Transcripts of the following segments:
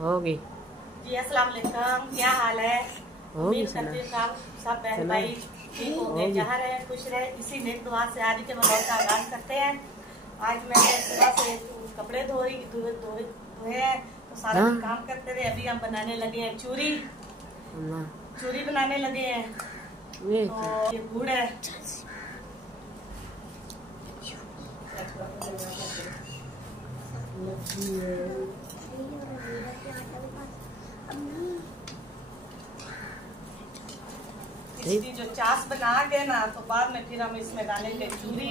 होगी जी। अस्सलाम वालेकुम, क्या हाल है? उम्मीद करती हूँ सब बहन भाई ठीक होंगे, जहाँ रहे खुश रहे। इसी नेक दुआ से आज के व्लॉग का आगाज करते हैं। आज मैंने सुबह से कपड़े धोए हैं तो सारा काम करते रहे। अभी हम बनाने लगे हैं चूरी बनाने लगे हैं। तो ये गुड़ है, इसकी जो चास बना के ना तो बाद में फिर हम इसमें डालेंगे चूरी।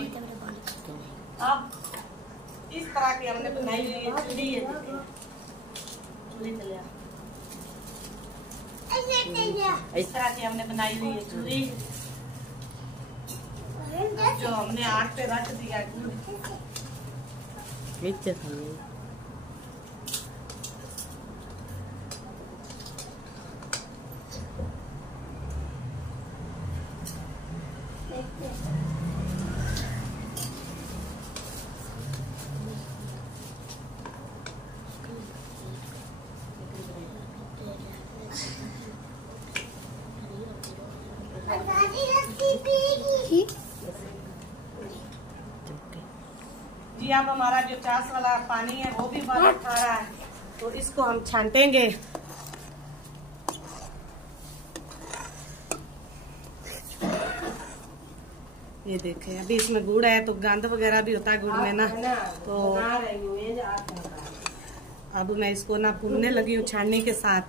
अब इस तरह की हमने बनाई हुई है चूरी। ये चूरी इस तरह की हमने बनाई हुई है चूरी, जो हमने आग पे रख दिया गुड़। जी अब हमारा जो चास वाला पानी है वो भी बन खा रहा है, तो इसको हम छांटेंगे। ये देखें, अभी इसमें गुड़ है तो गंद वगैरह भी होता है गुड़ में ना, तो अब मैं इसको ना भूनने लगी हूँ छाननी के साथ।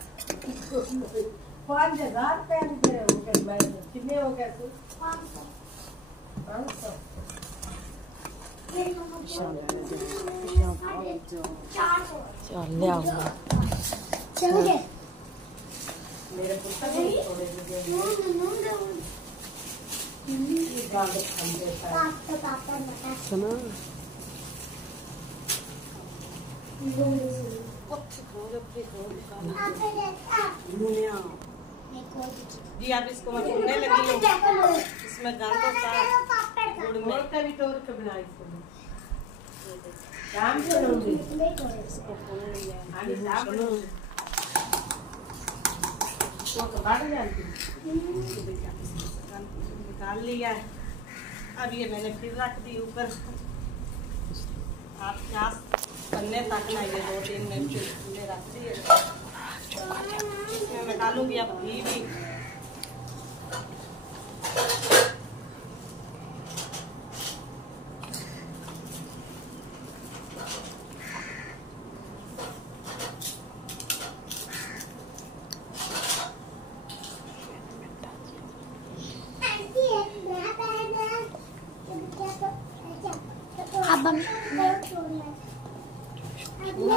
जी अब इसको मैं भूनने लगी हूँ। इसमें गंद होता है गुड़ में। निकाल लिया है। अब ये मैंने फिर रख दी ऊपर। आप चास बनने तक ना ये 2-3 मिनट में रख दिए। इसमें मैं डालूंगी अब घी भी।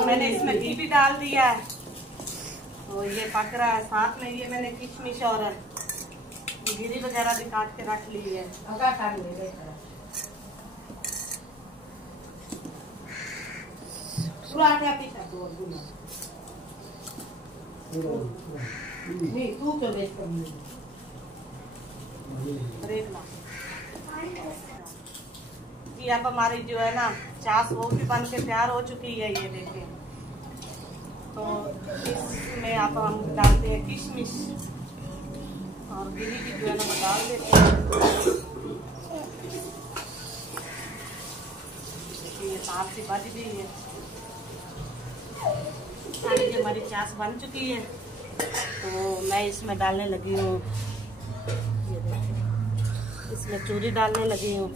मैंने इसमें घी भी डाल दिया है तो ये पक रहा है। साथ में ये मैंने किशमिश और गिरी वगैरह भी काट के रख ली है। जी अब हमारी जो है ना चास वो भी बन के तैयार हो चुकी है। ये देखिए, तो इसमें अब हम डालते हैं किशमिश और गिरी भी जो है ना वो डाल देते हैं। ये साफ सी बच गई है। सारी हमारी चास बन चुकी है तो मैं इसमें डालने लगी हूँ। ये देखिए, इसमें चूरी डालने लगी हूँ।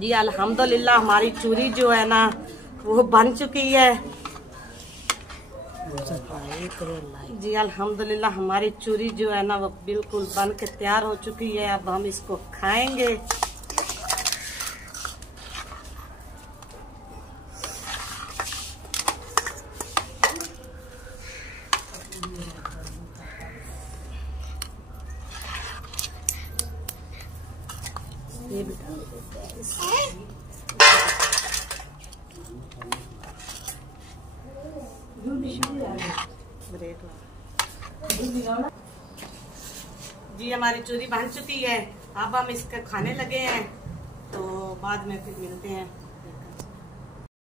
जी अल्हम्दुलिल्लाह हमारी चूरी जो है ना वो बन चुकी है। जी अल्हम्दुलिल्लाह हमारी चूरी जो है ना वो बिल्कुल बन के तैयार हो चुकी है। अब हम इसको खाएंगे। ये भी डाल देते हैं। जी हमारी चूरी बन चुकी है, अब हम इसका खाने लगे हैं, तो बाद में फिर मिलते हैं।